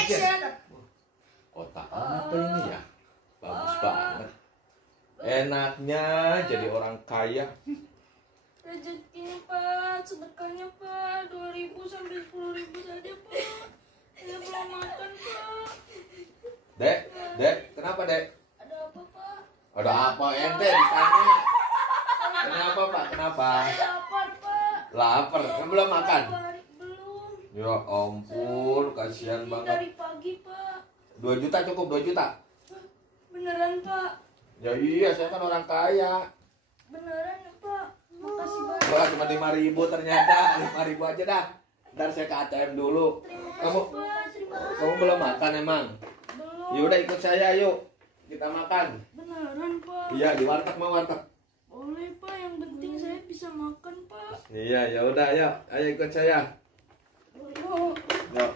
action. Kotak apa ini ya? Bagus banget. Enaknya jadi orang kaya. Rezekinya Pak, sedekahnya Pak, 2.000 sampai 10.000 saja Pak. Saya belum makan Pak. Dek, kenapa Dek? Ada apa Pak? Ada apa ente ditanya? Kenapa Pak? Kenapa? Lapar Pak. Lapar, kan belum makan? Belum. Ya ampun, kasihan Ini banget. dari pagi Pak. 2 juta cukup, 2 juta. Beneran Pak? Ya iya, saya kan orang kaya. Beneran ya Pak? Makasih banyak. Wah, cuma 5.000 ternyata. 5.000 aja dah. Ntar saya ke ATM dulu. Terima Kamu kasih Pak. Terima kasih. kamu belum makan emang? Belum. Ya udah ikut saya yuk. Kita makan. Beneran Pak? Iya, di warteg mau warteg. Boleh Pak, yang penting saya bisa makan Pak. Iya, ya udah, ayo ikut saya. Yuk. Yuk.